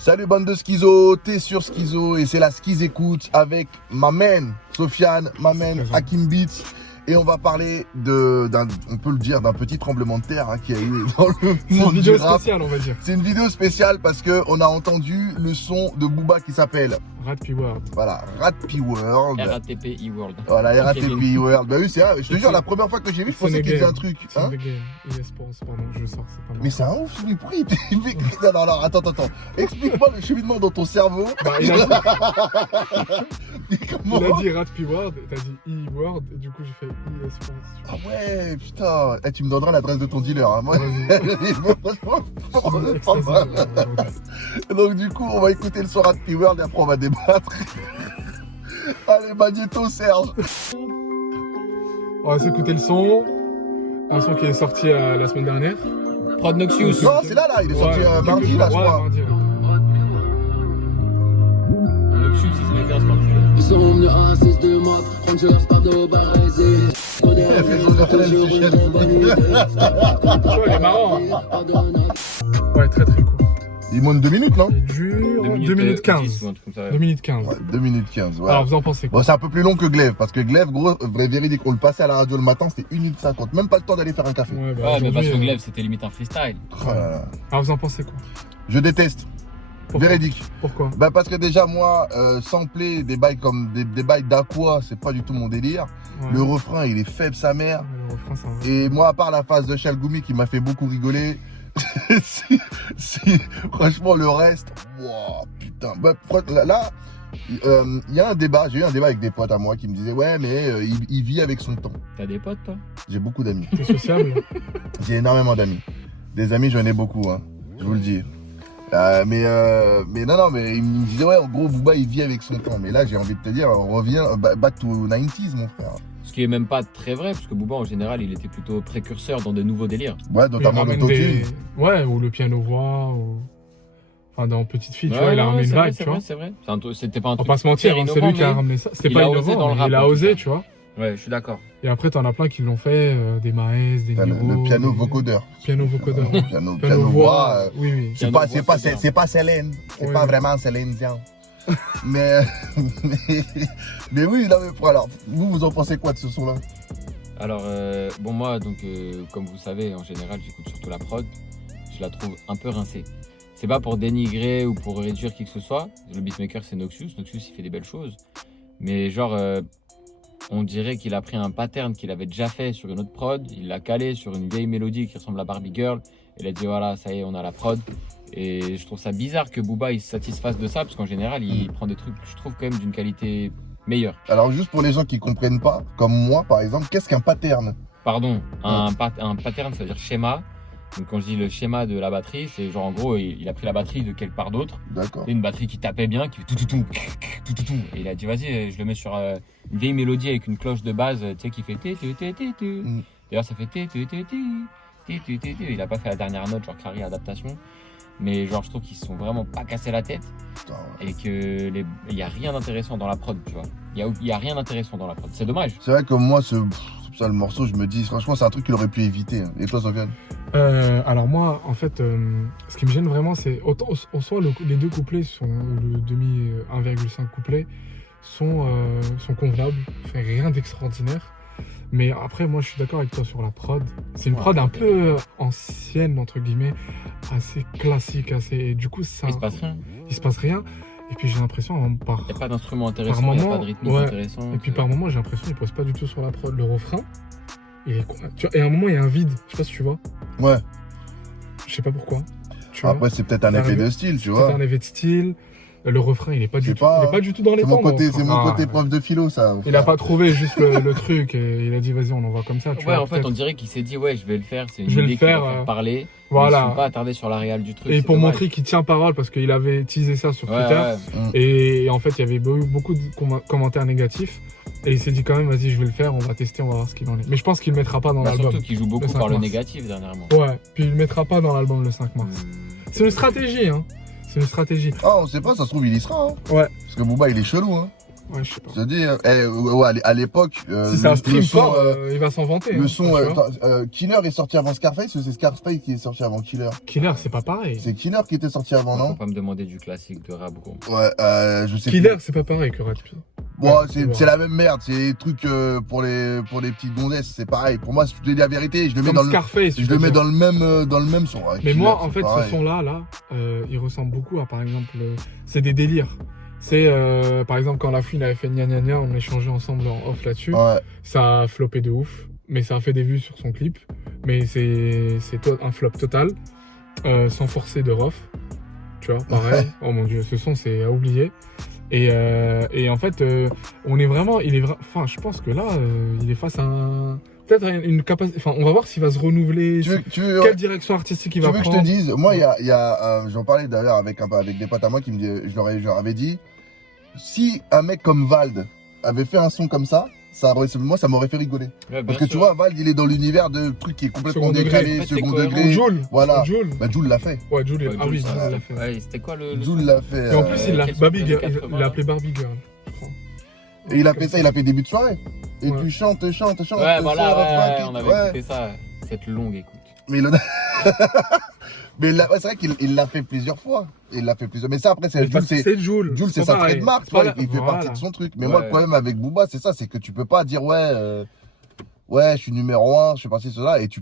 Salut bande de schizo, t'es sur Schizo et c'est la Skiz écoute avec ma main Sofiane, ma main Hakim Beats. Et on va parler on peut le dire, d'un petit tremblement de terre qui a eu dans le monde du rap. C'est une vidéo spéciale, on va dire. C'est une vidéo spéciale parce qu'on a entendu le son de Booba qui s'appelle Rat P World. Voilà, Rat P World. RATP E-World. Voilà, RATP E-World. Bah oui, c'est vrai. Je te jure, la première fois que j'ai vu, je pensais qu'il disait un truc. C'est un game. Pardon, je sors, c'est pas mal. Mais c'est un ouf, lui, pourquoi il fait... Non, attends. Explique-moi le cheminement dans ton cerveau. Bah, il a dit Rat P World, et t'as dit E-World, et du coup j'ai fait e-sports. Ah ouais, putain. Tu me donneras l'adresse de ton dealer. Hein. Moi, donc du coup, on va écouter le son Rat P World et après on va débattre. Allez, Magneto, Serge. On va s'écouter le son. Un son qui est sorti la semaine dernière. Prod Noxious. Non, c'est là, il est sorti mardi, là, je crois. Mardi, Noxious, il se met bien ce enculé. Ils sont venus à 6 de mode, Rangers par de Barézé. Il fait son affaire, le chien. Il est marrant. Ouais, très cool. Il moins de 2 minutes, non? Il dure 2 minutes 15. 2 minutes 15. Ouais, 2 minutes 15, ouais. Alors vous en pensez quoi? Bon, c'est un peu plus long que Glaive, parce que Glaive, gros, vrai véridique, on le passait à la radio le matin, c'était 1 minute 50. Même pas le temps d'aller faire un café. Ouais, mais parce que Glaive, c'était limite un freestyle. Oh là là. Alors vous en pensez quoi? Je déteste. Pourquoi? Véridique. Pourquoi? Bah parce que déjà moi, sampler des bails comme des bails d'Aqua, c'est pas du tout mon délire. Ouais. Le refrain, il est faible sa mère. Le refrain, ça va. Et moi, à part la phase de Chalgoumi qui m'a fait beaucoup rigoler, franchement le reste, wow, putain. Bah, là, il y a un débat, j'ai eu un débat avec des potes à moi qui me disaient ouais mais il vit avec son temps. T'as des potes, toi? J'ai beaucoup d'amis. T'es sociable? J'ai énormément d'amis. Des amis, j'en ai beaucoup, hein, je vous le dis. Mais il me disait ouais en gros Booba il vit avec son temps. Mais là j'ai envie de te dire on revient back to 90s mon frère. Ce qui est même pas très vrai, parce que Booba en général il était plutôt précurseur dans de nouveaux délires. Ouais, notamment l'autotune. Ouais, ou le piano-voix, ou... Enfin dans Petite Fille, tu vois, il a ramené une vibe, tu vois. C'est vrai. C'était pas un On truc. va pas se mentir, hein, c'est lui qui a ramené ça. C'était pas innovant, mais il a osé, tu vois. Ouais, je suis d'accord. Et après, t'en as plein qui l'ont fait, des Maes, des Niro. Le piano vocodeur. Piano vocodeur. Piano voix. Oui. C'est pas Céline. C'est pas vraiment Céline Dion. mais oui, non, mais alors, vous en pensez quoi de ce son-là? Alors, bon, moi, donc, comme vous savez, en général, j'écoute surtout la prod. Je la trouve un peu rincée. C'est pas pour dénigrer ou pour réduire qui que ce soit. Le beatmaker, c'est Noxious. Noxious, il fait des belles choses. Mais genre, on dirait qu'il a pris un pattern qu'il avait déjà fait sur une autre prod. Il l'a calé sur une vieille mélodie qui ressemble à Barbie Girl. Il a dit, voilà, ça y est, on a la prod. Et je trouve ça bizarre que Booba, il se satisfasse de ça. Parce qu'en général, il prend des trucs, je trouve, quand même d'une qualité meilleure. Alors, juste pour les gens qui comprennent pas, comme moi, par exemple, qu'est-ce qu'un pattern? Pardon, un pattern, ça veut dire schéma. Donc quand je dis le schéma de la batterie, c'est genre en gros, il a pris la batterie de quelque part d'autre. D'accord. Une batterie qui tapait bien, qui fait tout. Et il a dit vas-y, je le mets sur une vieille mélodie avec une cloche de base, tu sais, qui fait D'ailleurs ça fait Il a pas fait la dernière note, genre carré adaptation. Mais genre je trouve qu'ils se sont vraiment pas cassé la tête. Putain, ouais. Et que il y a rien d'intéressant dans la prod, tu vois. Il y a rien d'intéressant dans la prod. C'est dommage. C'est vrai que moi, ça, le morceau, je me dis, franchement, c'est un truc qu'il aurait pu éviter. Et toi, Sofiane? Alors moi, en fait, ce qui me gêne vraiment, c'est autant en soi les deux couplets sont, ou le demi 1,5 couplet sont convenables, fait rien d'extraordinaire. Mais après, moi, je suis d'accord avec toi sur la prod. C'est une prod un peu ancienne entre guillemets, assez classique, assez. Du coup, ça. Il se passe rien. Il se passe rien. Et puis j'ai l'impression, Il n'y a pas d'instrument intéressant, il n'y a pas de rythmique intéressant. Et puis par moment, j'ai l'impression qu'il pose pas du tout sur la prod. Le refrain, il est. Tu vois, et à un moment, il y a un vide. Je sais pas si tu vois. Ouais. Je sais pas pourquoi. Après, c'est peut-être un effet de style, tu vois. C'est un effet de style. Le refrain, il est pas du tout dans les temps. C'est mon côté prof de philo, ça. Il a pas trouvé juste le truc et il a dit vas-y, on envoie comme ça. Tu vois, en fait, on dirait qu'il s'est dit ouais, je vais le faire. C'est une idée qui va faire parler. Voilà. Ils ne sont pas attardés sur la réal du truc. Et pour montrer qu'il tient parole, parce qu'il avait teasé ça sur Twitter. Et en fait, il y avait beaucoup de commentaires négatifs. Et il s'est dit quand même, vas-y, je vais le faire, on va tester, on va voir ce qu'il en est. Mais je pense qu'il ne le mettra pas dans l'album. Surtout qu'il joue beaucoup par le négatif dernièrement. Ouais, puis il ne le mettra pas dans l'album le 5 mars. C'est une stratégie, hein. C'est une stratégie. Ah, on sait pas, ça se trouve, il y sera. Hein. Ouais. Parce que Booba, il est chelou. Hein. Ouais, je sais pas. Je te dis, ouais, à l'époque, Si c'est un stream le son, fort, il va s'en vanter. le hein, son, tu vois. Killer est sorti avant Scarface ou c'est Scarface qui est sorti avant Killer? Killer, c'est pas pareil. C'est Killer qui était sorti avant, Faut non? pas me demander du classique de rap, gros. Ouais, je sais Killer, c'est pas pareil que Rat P. Ouais, Ouais, c'est la même merde, c'est des trucs pour les petites gonzesses, c'est pareil. Pour moi, si je te dis la vérité, je le mets Comme dans le Scarface. je le mets dans le même son. Ouais, Mais Killer, moi, en c'est fait, pareil. ce son-là, il ressemble beaucoup à, par exemple, c'est des délires. C'est, par exemple, quand La Fouine avait fait Gna Gna Gna, on échangeait ensemble en off là-dessus. Ouais. Ça a floppé de ouf, mais ça a fait des vues sur son clip. Mais c'est un flop total, sans forcer de ref. Tu vois, pareil. Oh mon dieu, ce son, c'est à oublier. Et en fait, on est vraiment, enfin, je pense que là, il est face à peut-être une capacité. Enfin, on va voir s'il va se renouveler. Quelle direction artistique il va prendre. Tu veux que je te dise, moi, il y a j'en parlais d'ailleurs avec des potes à moi qui me disaient, je leur avais dit, si un mec comme Vald avait fait un son comme ça moi, ça m'aurait fait rigoler. Ouais, Parce que tu vois, Vald, il est dans l'univers de trucs qui est complètement Second degré. décalé, En fait, c'est second cohérent. degré. Ou Jul. Voilà. Jul. Bah, Jul l'a fait. Ouais, Jul. Ouais, Ah oui, Jules, Jul ça- l'a fait. Ouais, c'était quoi le Jul l'a fait. Et en plus, il l'a quel son Barbie des Girl. 80, Il l'a appelé Barbie Girl, je crois. Et il a fait ça, il a fait début de soirée. Et Ouais. tu chantes. Ouais, c'est voilà, un refrain ouais, qui- on avait ouais. écouté ça. Cette longue écoute. Mais mais ouais, c'est vrai qu'il l'a fait plusieurs fois. Il l'a fait plusieurs. Mais ça, après, c'est Parce que Jules, c'est Jul. Jules, c'est pas sa pareil. trademark, C'est tu vois, pas il fait voilà. partie de son truc. Mais Ouais. moi, le problème avec Booba, c'est ça, c'est que tu peux pas dire, ouais, je suis numéro 1, je fais partie de cela, et tu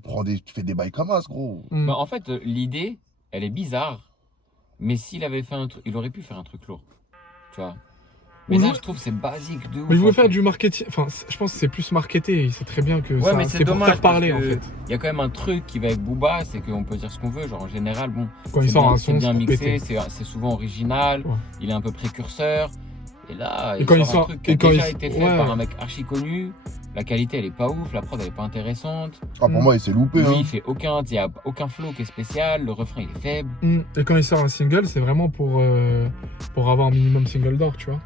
fais des bails comme ça, gros. Mm. Bah, en fait, l'idée, elle est bizarre. Mais s'il avait fait un truc, il aurait pu faire un truc lourd. Tu vois. Mais Oui. là, je trouve que c'est basique de ouf. Mais je veux en faire fait. du marketing. Enfin, je pense que c'est plus marketé. Il sait très bien que Ouais, mais ça, c'est c'est pour dommage. faire parler, en parce que fait. Il y a quand même un truc qui va avec Booba, c'est qu'on peut dire ce qu'on veut. Genre, en général, bon. Quand il c'est sort bien- un c'est son, bien c'est mixé, pété. c'est souvent original. Ouais. Il est un peu précurseur. Et là, Et quand il un sort- truc qui a et quand déjà il- été fait ouais. par un mec archi connu. La qualité, elle est pas ouf. La prod, elle est pas intéressante. Ah, pour moi, il s'est loupé, Lui, hein. il fait il y a aucun flow qui est spécial. Le refrain, il est faible. Et quand il sort un single, c'est vraiment pour avoir un minimum single d'or, tu vois.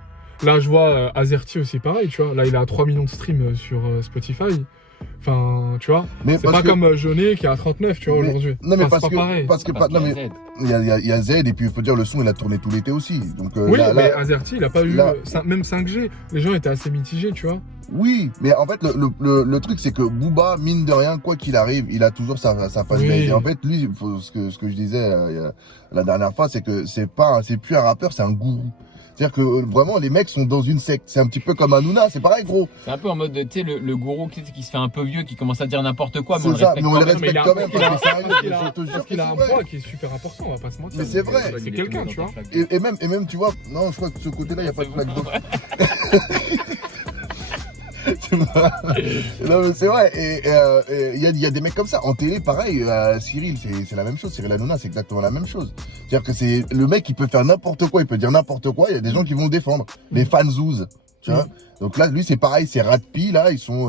Là, je vois Azerty aussi pareil, tu vois. Là, il a 3 millions de streams sur Spotify. Enfin, tu vois. Mais C'est pas comme Jeunet qui a 39, tu vois, Mais- aujourd'hui. Non, mais Enfin, parce c'est que, pas pareil. parce que, Parce non, qu'il y a mais Z. il y a Z, et puis il faut dire, le son, il a tourné tout l'été aussi. Donc, Oui, là, mais Azerty, il a pas eu là- même 5G. Les gens étaient assez mitigés, tu vois. oui, mais en fait, le truc, c'est que Booba, mine de rien, quoi qu'il arrive, il a toujours sa fanbase. Oui. Et en fait, lui, ce que je disais la dernière fois, c'est que c'est plus un rappeur, c'est un gourou. C'est-à-dire que vraiment, les mecs sont dans une secte. C'est un petit peu comme Hanouna, c'est pareil, gros. C'est un peu en mode, tu sais, le gourou qui se fait un peu vieux, qui commence à dire n'importe quoi, mais on C'est le ça, respecte mais on quand le même. respecte il a- quand même, parce parce que c'est Parce qu'il un a, je te jure parce que qu'il a c'est un vrai. poids qui est super important, on va pas se mentir. Mais c'est vrai. C'est Il est quelqu'un, dans tu ta vois. flaque d'eau. Et même, tu vois, non, je crois que de ce côté-là, il n'y a pas de C'est flaque bon. d'eau. Tu vois. Non, mais c'est vrai. Et il y a des mecs comme ça. En télé, pareil, Cyril, c'est la même chose. Cyril Hanouna, c'est exactement la même chose. C'est-à-dire que c'est le mec qui peut faire n'importe quoi, il peut dire n'importe quoi. Il y a des gens qui vont le défendre. Les fanzouz, tu vois. Donc là, lui, c'est pareil, c'est Ratpi, là, ils sont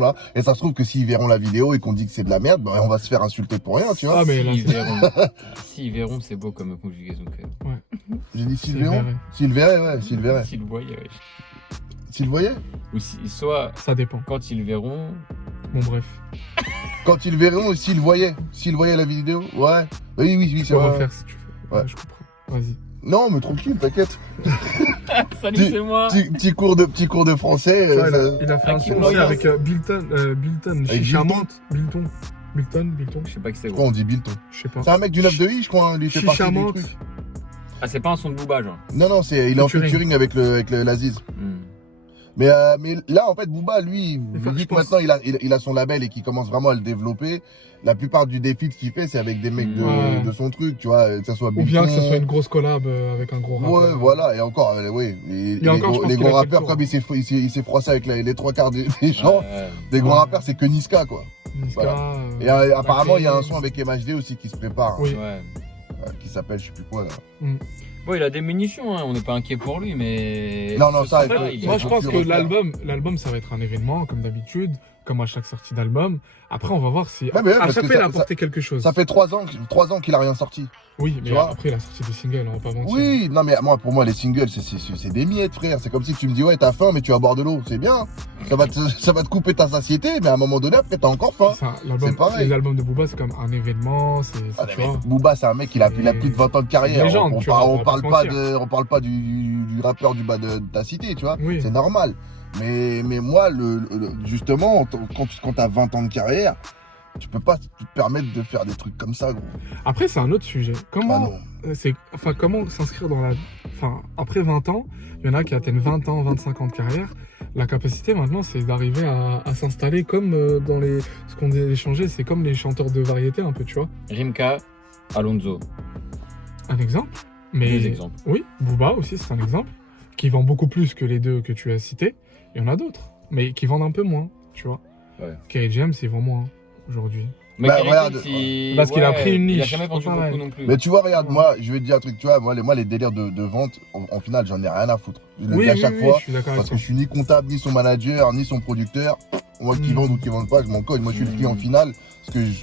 là. Et ça se trouve que s'ils verront la vidéo et qu'on dit que c'est de la merde, bah, on va se faire insulter pour rien, tu vois. Ah, mais là, S'ils c'est- verront, s'ils verront, c'est beau comme conjugaison quand même. J'ai dit s'ils s'il verront. verrait. S'ils verraient, ouais, s'ils verraient. S'ils le voyaient, ouais. S'ils voyaient. Ou soit, Ça dépend. quand ils le verront, Bon, bref. Quand ils le verront et s'ils voyaient la vidéo, ouais. Oui, Tu c'est peux vrai. refaire si tu veux. Ouais. Ouais, je comprends. Vas-y. Non, mais tranquille, t'inquiète. salut, Dis- c'est moi. Petit cours de français. Ouais, ça- il a fait un Hakim son aussi Loyal. avec Bilton. Avec Chichamante. Bilton. Je sais pas qui c'est. Pourquoi on dit Bilton? Je sais pas. C'est un mec du 9 de I, je crois, hein, lui il fait partie du Chichamante. truc. Ah, c'est pas un son de Booba, genre. Non, il est en Featuring. featuring avec l'Aziz. Hmm. Mais là, en fait, Booba, lui, faut que vu je que pense- maintenant il a son label et qu'il commence vraiment à le développer, la plupart du défi qu'il fait, c'est avec des mecs Ouais. de son truc, tu vois, que ça soit Ou bien que ce Bilton. soit une grosse collab avec un gros rappeur. Ouais, voilà, et encore, oui. Et encore, je pense les qu'il a gros fait le rappeurs, tour. comme il s'est froissé avec les trois quarts des gens, Ouais. des gros Ouais. rappeurs, c'est que Niska, quoi. Niska. Voilà. Et apparemment, il y a un son avec MHD aussi qui se prépare, Oui. Ouais. qui s'appelle, je sais plus quoi, là. Bon, il a des munitions, hein. On n'est pas inquiet pour lui, mais. Non, Ce ça, son-là, il il faut- est- Moi, je pense faut que refaire. l'album, ça va être un événement, comme d'habitude. comme à chaque sortie d'album. Après, on va voir si Ouais, mais ouais, à parce chaque que fois il ça- a apporté quelque chose. Ça fait 3 ans qu'il a rien sorti. Oui, mais vois après il a sorti des singles, on va pas mentir. Oui, non mais moi pour moi les singles c'est des miettes frère. C'est comme si tu me dis ouais t'as faim mais tu vas boire de l'eau. C'est bien. Ça va te couper ta satiété mais à un moment donné après t'as encore faim. C'est pareil. Les albums de Booba, c'est comme un événement. Ah, Tu mais vois. Booba c'est un mec il a plus de 20 ans de carrière. Légende, on tu vois, on va parle pas pas se on parle pas du rappeur du bas de ta cité tu vois. Oui. C'est normal. Mais moi justement quand t'as 20 ans de carrière tu peux pas te permettre de faire des trucs comme ça gros. Après, c'est un autre sujet. Ah non. Comment s'inscrire dans la. Enfin, après 20 ans, il y en a qui atteignent 20 ans, 25 ans de carrière. La capacité maintenant, c'est d'arriver à s'installer comme dans les. Ce qu'on a échangé, c'est comme les chanteurs de variété, un peu, tu vois. Rimka, Alonso. Un exemple. Mais. 2 exemples. Oui, Booba aussi, c'est un exemple. Qui vend beaucoup plus que les deux que tu as cités. Il y en a d'autres. Mais qui vendent un peu moins, tu vois. Ouais. Kerry James, il vend moins aujourd'hui. Mais Bah, Kerry regarde, James, parce qu'il a pris une Il a niche, jamais vendu c'est pareil. beaucoup non plus. Mais tu vois, regarde, moi, je vais te dire un truc, tu vois, moi les délires de vente, en final, j'en ai rien à foutre. Je le dis à chaque fois, je suis d'accord avec parce que toi. je suis ni comptable, ni son manager, ni son producteur. Moi, qui Mm. vendent ou qui vendent pas, je m'en cogne. Moi, je suis le client final.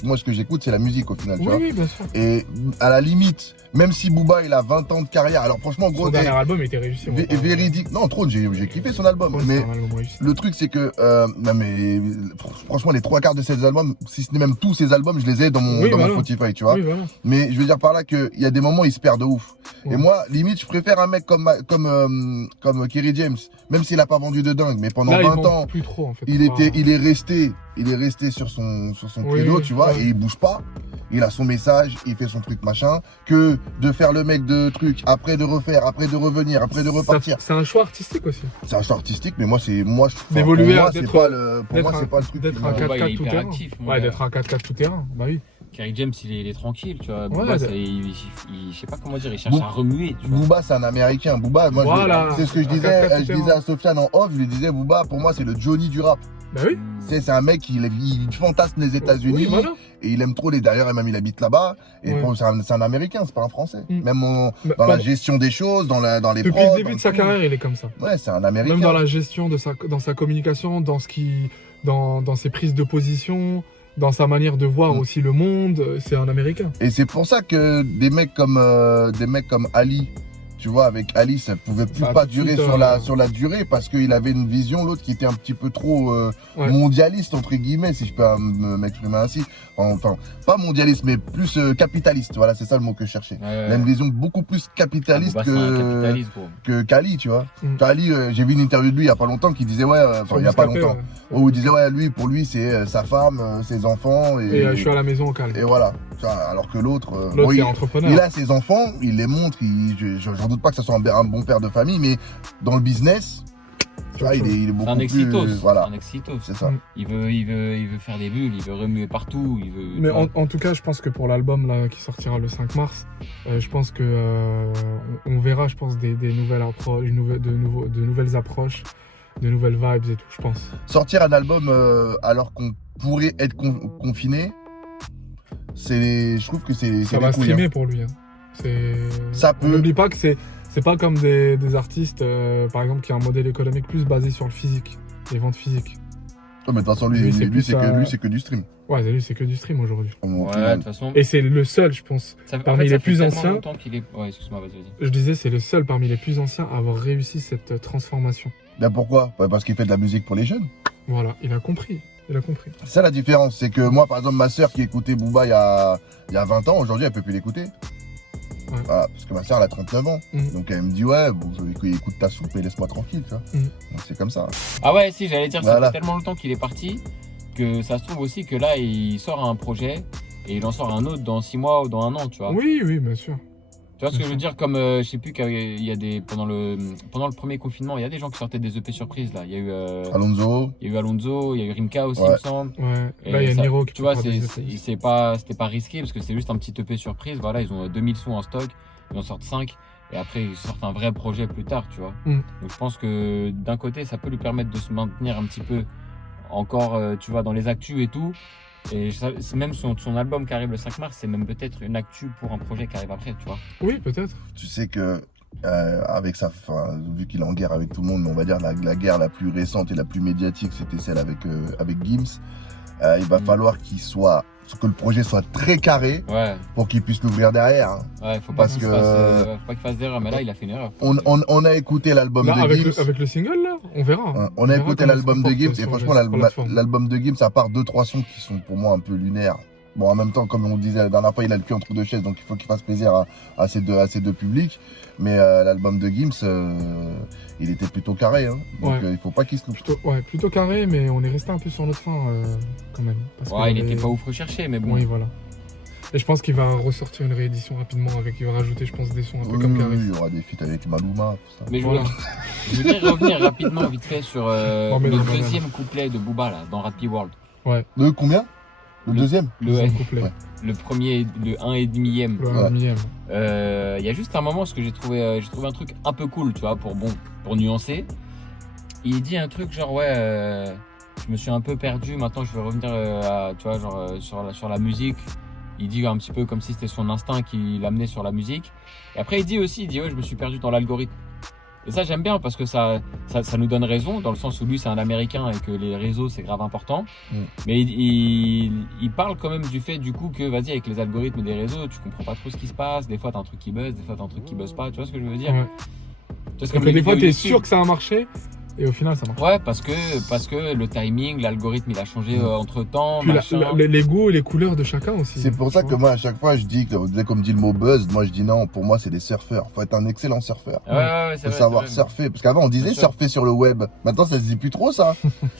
Moi, ce que j'écoute, c'est la musique au final, tu vois. Oui, bien sûr. Et à la limite, même si Booba, il a 20 ans de carrière, alors franchement, gros, Son dernier album était réussi. on va pas- véridique. Non, Trône, j'ai kiffé son album. Ouais, Mais c'est un album réussi. le truc, c'est que, non, mais franchement, les 3 quarts de ces albums, si ce n'est même tous ces albums, je les ai dans mon voilà. Spotify, tu vois. Oui, voilà. Mais je veux dire par là qu'il y a des moments, il se perd de ouf. Ouais. Et moi, limite, je préfère un mec comme Kerry James, même s'il a pas vendu de dingue, mais pendant Là, 20 ils vendent ans, plus trop, en fait. il est resté sur son Oui, credo, tu vois, ouais. et il bouge pas. Il a son message, il fait son truc machin, que de faire le mec de truc, après de refaire, après de revenir, après de repartir. C'est un choix artistique aussi. C'est un choix artistique, mais moi, D'évoluer, pour moi, c'est d'être- pas le truc. D'être qui un m'a- Booba, 4-4 il est tout hyper terrain. actif, mon Ouais, gars. d'être un 4-4 tout terrain. Bah oui. Kerry James, il est tranquille, tu vois. Ouais, Booba, de- je sais pas comment dire, il cherche à remuer, tu vois. Booba, c'est un Américain. Booba, moi, Voilà. c'est ce que je Un disais, 4-4 je disais à Sofiane en off, je lui disais, Booba, pour moi, c'est le Johnny du rap. Bah oui. C'est un mec, il fantasme les États-Unis Oui, voilà. et il aime trop d'ailleurs, même il habite là-bas. Et Ouais. c'est un Américain, c'est pas un Français. Mm. Même Bah, dans la bah, gestion des choses, dans les Depuis prods, le dans début de sa tout. carrière, il est comme ça. Ouais, c'est un Américain. Même dans la gestion dans sa communication, dans ses prises de position, dans sa manière de voir Mm. aussi le monde, c'est un Américain. Et c'est pour ça que des mecs comme Ali, tu vois, avec Ali, ça pouvait plus Bah, pas tout de durer suite, sur la durée parce qu'il avait une vision, l'autre qui était un petit peu trop Ouais. mondialiste, entre guillemets, si je peux m'exprimer ainsi. Enfin, pas mondialiste, mais plus capitaliste. Voilà, c'est ça le mot que je cherchais. Ouais, Il a une vision beaucoup plus capitaliste Booba, c'est un capitaliste, gros. qu'Ali, tu vois. Mm. Ali, j'ai vu une interview de lui il y a pas longtemps qui disait, il y a pas longtemps, où il disait, pour lui, c'est sa femme, ses enfants, Et je suis à la maison au calme. et voilà. Tu vois, alors que l'autre, L'autre, bon, c'est entrepreneur. il a ses enfants, il les montre, j'en doute pas que ce soit un bon père de famille, mais dans le business, tu vois, il est C'est beaucoup un exitos. plus, voilà, Un exitos. c'est ça. Mm. Il veut faire des bulles, il veut remuer partout, il veut. Mais tu vois. en tout cas, je pense que pour l'album là qui sortira le 5 mars, je pense que on verra, je pense, des nouvelles approches, de nouvelles approches, de nouvelles vibes et tout, je pense. Sortir un album alors qu'on pourrait être confiné, je trouve que c'est Ça des va couilles, streamer hein. pour lui. Hein. Ça On peut. n'oublie pas que c'est pas comme des artistes, par exemple, qui ont un modèle économique plus basé sur le physique, les ventes physiques. Oh, mais de toute façon, lui, Lui, c'est plus, c'est que du stream. Ouais, lui, c'est que du stream aujourd'hui. Au Ouais, de final. toute façon. Et c'est le seul, je pense. Ça, parmi les ça fait plus tellement anciens- longtemps qu'il est. Ouais, excuse-moi, vas-y. Je disais, c'est le seul parmi les plus anciens à avoir réussi cette transformation. Ben pourquoi? Parce qu'il fait de la musique pour les jeunes. Voilà, il a compris. Il a compris. C'est ça la différence, c'est que moi, par exemple, ma soeur qui écoutait Booba il y a 20 ans, aujourd'hui, elle peut plus l'écouter. Ouais. Voilà, parce que ma soeur, elle a 39 ans. Mhm. Donc elle me dit, ouais, bon, écoute ta soupe et laisse-moi tranquille, tu vois. Mhm. Donc c'est comme ça. Ah ouais, si, j'allais dire, ça Voilà. fait tellement longtemps qu'il est parti que ça se trouve aussi que là, il sort un projet et il en sort un autre dans 6 mois ou dans 1 an, tu vois. Oui, oui, bien sûr. Tu vois ce que Bien je veux dire? Comme, je sais plus, qu'il y a pendant le premier confinement, il y a des gens qui sortaient des EP surprises, là. Il y a eu Alonso, Alonso, il y a eu Rimka aussi, Ouais. il me semble. Ouais. Et Là, il y a ça, Niro qui tu vois, prépare des c'était pas risqué parce que c'est juste un petit EP surprise. Voilà, ils ont 2000 sous en stock, ils en sortent 5 et après ils sortent un vrai projet plus tard, tu vois. Mm. Donc je pense que d'un côté, ça peut lui permettre de se maintenir un petit peu encore, tu vois, dans les actus et tout. Et même son album qui arrive le 5 mars, c'est même peut-être une actu pour un projet qui arrive après, tu vois. Oui, peut-être. tu sais que avec vu qu'il est en guerre avec tout le monde, mais on va dire la guerre la plus récente et la plus médiatique, c'était celle avec Gims. Il va falloir que le projet soit très carré pour qu'il puisse l'ouvrir derrière. Hein. Ouais, faut pas qu'il fasse d'erreur, mais là il a fait une erreur. On a écouté l'album de Gims. Avec le single là, on verra. On a écouté l'album de Gims et franchement l'album de Gims, à part 2-3 sons qui sont pour moi un peu lunaires. Bon, en même temps, comme on disait la dernière fois, il a le cul entre deux chaises, donc il faut qu'il fasse plaisir à ces deux publics. Mais l'album de Gims, il était plutôt carré, hein. Donc il faut pas qu'il se loupe. Plutôt carré, mais on est resté un peu sur notre fin quand même. Il était pas ouf recherché, mais bon. Oui, voilà. Et je pense qu'il va ressortir une réédition rapidement il va rajouter, je pense, des sons un peu comme Caris. Oui, il y aura des feats avec Maluma, tout ça. Mais je voudrais revenir rapidement, vite fait, sur le deuxième couplet de Booba, là, dans Rap World. Ouais. Le combien? Le deuxième? Le deuxième couplet. Ouais. Le premier, le 1,5e. Le 1,5e. Il y a juste un moment, parce que j'ai trouvé un truc un peu cool, tu vois, pour nuancer. Il dit un truc genre, je me suis un peu perdu, maintenant je vais revenir tu vois, genre, sur la musique. Il dit un petit peu comme si c'était son instinct qui l'amenait sur la musique. Et après, il dit, je me suis perdu dans l'algorithme. Et ça, j'aime bien parce que ça nous donne raison, dans le sens où lui, c'est un Américain et que les réseaux, c'est grave important. Mais il parle quand même du fait, du coup, que vas-y, avec les algorithmes des réseaux, tu comprends pas trop ce qui se passe. Des fois, t'as un truc qui buzz, des fois, t'as un truc qui buzz pas. Tu vois ce que je veux dire? Parce que des fois, t'es sûr que ça a marché. Et au final, ça marche. Ouais, parce que le timing, l'algorithme, il a changé entre temps. Puis les goûts et les couleurs de chacun aussi. C'est pour ça que moi, à chaque fois, je dis, comme dit le mot buzz, moi je dis non, pour moi, c'est des surfeurs. Faut être un excellent surfeur. Faut savoir surfer. Parce qu'avant, on disait surfer sur le web. Maintenant, ça se dit plus trop, ça.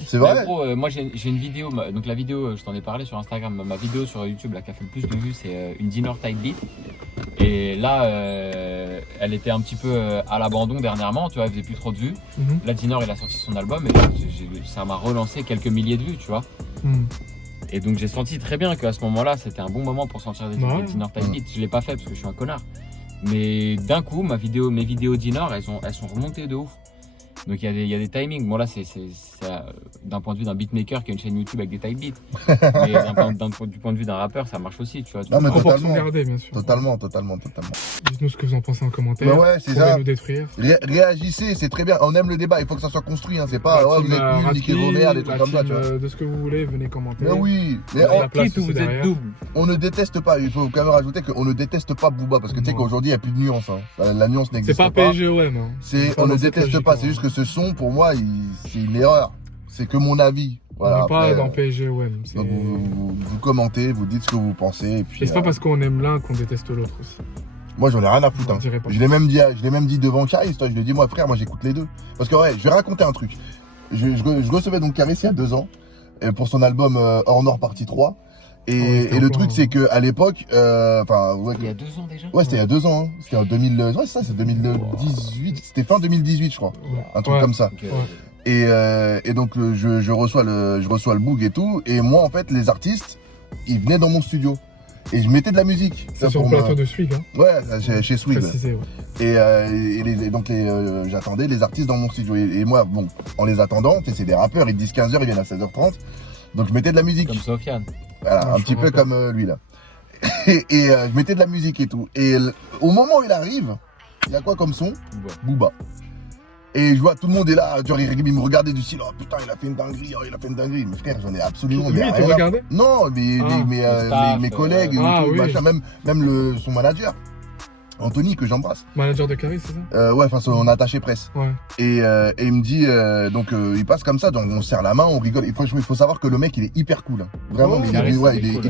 C'est vrai. Gros, moi, j'ai une vidéo. Donc, la vidéo, je t'en ai parlé sur Instagram. Ma vidéo sur YouTube, là, qui a fait le plus de vues, c'est une Dinner Type Beat. Et là, elle était un petit peu à l'abandon dernièrement. Tu vois, elle faisait plus trop de vues. La Dinner, il a sorti son album et là, ça m'a relancé quelques milliers de vues, tu vois. Et donc j'ai senti très bien qu'à ce moment-là, c'était un bon moment pour sortir des Dinner Type Beat. Je l'ai pas fait parce que je suis un connard. Mais d'un coup, mes vidéos Dinner, elles sont remontées de ouf. Donc il y a des timings. Bon là, c'est d'un point de vue d'un beatmaker qui a une chaîne YouTube avec des type beats. Mais du point de vue d'un rappeur, ça marche aussi, tu vois. Non, mais totalement. Garder, bien sûr. Totalement. Dites-nous ce que vous en pensez en commentaire. Mais ouais, c'est ça. Nous détruire. Réagissez, c'est très bien. On aime le débat, il faut que ça soit construit. Hein. C'est pas, vous êtes nuls, niquez vos mères, des trucs comme ça, tu vois. De ce que vous voulez, venez commenter. Mais oui, mais vous êtes double. On ne déteste pas, il faut quand même rajouter qu'on ne déteste pas Booba, parce que tu sais qu'aujourd'hui, il n'y a plus de nuance. Hein. La nuance n'existe pas. C'est pas PSGOM. Hein. On ne déteste pas, c'est juste que ce son, pour moi, c'est une erreur. C'est que mon avis. Voilà, on n'est pas dans PSGOM. Donc vous commentez, vous dites ce que vous pensez. Et puis, c'est pas parce qu'on aime l'un qu'on déteste l'autre aussi. Moi, j'en ai rien à foutre. Hein. Je l'ai même dit devant Caris. Je lui ai dit, moi, frère, moi, j'écoute les deux. Parce que, je vais raconter un truc. Je recevais donc Caris il y a 2 ans pour son album Hors Nord partie 3. Et le truc, c'est qu'à l'époque. Il y a 2 ans déjà. Ouais, c'était il y a 2 ans. Hein. C'était en 2000. Ouais, c'est 2018. C'était fin 2018, je crois. Un truc comme ça. Okay. Et donc, je reçois le book et tout. Et moi, en fait, les artistes, ils venaient dans mon studio. Et je mettais de la musique. C'est sur le plateau de Swig, hein. Ouais, chez Swig. Précisé, ouais. Et donc j'attendais les artistes dans mon studio. Et moi, bon, en les attendant, c'est des rappeurs, ils disent 15h, ils viennent à 16h30. Donc je mettais de la musique. Comme Sofiane. Voilà, un petit peu comme lui là. Et je mettais de la musique et tout. Et au moment où il arrive, il y a quoi comme son? Booba. Et je vois tout le monde est là, genre, il me regardait du style, oh putain, il a fait une dinguerie, Mais frère, j'en ai absolument. Lui, il te regardait? Non, mes collègues, même son manager. Anthony, que j'embrasse. Manager de Caris, c'est ça? Ouais, enfin son attaché presse. Ouais. Et il me dit, il passe comme ça, donc on serre la main, on rigole. Et franchement, il faut savoir que le mec, il est hyper cool. Hein. Vraiment, il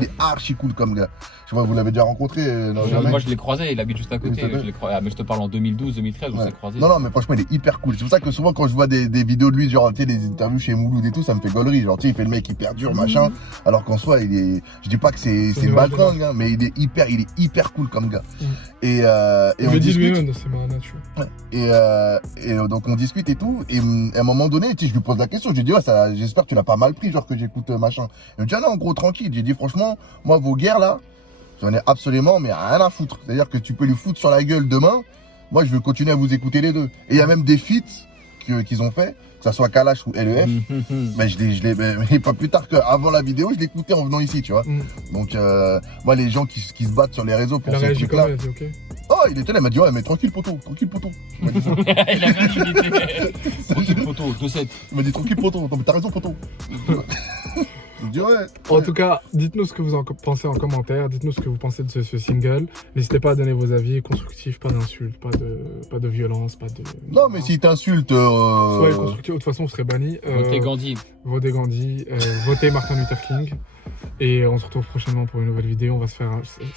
est archi cool comme gars. Je vois, vous l'avez déjà rencontré? Moi, je l'ai croisé, il habite juste à côté. Mais je te parle en 2012, 2013, on s'est croisé. Non, mais franchement, il est hyper cool. C'est pour ça que souvent, quand je vois des vidéos de lui, genre, tu sais, des interviews chez Mouloud et tout, ça me fait gaulerie. Genre, tu sais, il fait le mec hyper dur, machin. Alors qu'en soi, je dis pas que c'est une baltringue, hein, mais il est hyper cool comme gars. Et on discute. C'est ma nature. Et donc on discute et tout. Et à un moment donné, je lui pose la question. Je lui dis, j'espère que tu l'as pas mal pris, genre que j'écoute machin. Il me dit, non, gros, tranquille. J'ai dit, franchement, moi, vos guerres là, j'en ai absolument, mais rien à foutre. C'est-à-dire que tu peux lui foutre sur la gueule demain. Moi, je veux continuer à vous écouter les deux. Et il y a même des feats qu'ils ont fait, que ça soit Kalash ou LEF, mais mais pas plus tard qu'avant la vidéo, je l'écoutais en venant ici, tu vois. Donc, moi, les gens qui se battent sur les réseaux pour Il a ces réagi trucs-là. comment? Il a dit ok. Oh, il était là, il m'a dit, ouais, mais tranquille, poteau, tranquille, poteau. Il m'a dit ça. Il a facilité. Tranquille, poteau, 2-7. Il m'a dit, tranquille, poteau. Non, mais t'as raison, poteau. Je dis, ouais. En tout cas, dites-nous ce que vous en pensez en commentaire, dites-nous ce que vous pensez de ce single. N'hésitez pas à donner vos avis constructifs, pas d'insultes, pas de violence, pas de... Non, mais si t'insultes. Soyez constructifs, de toute façon vous serez banni. Votez Gandhi. Votez Gandhi, votez Martin Luther King. Et on se retrouve prochainement pour une nouvelle vidéo. On va se faire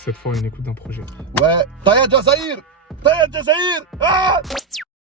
cette fois une écoute d'un projet. Ouais. Taya Jazair. Ah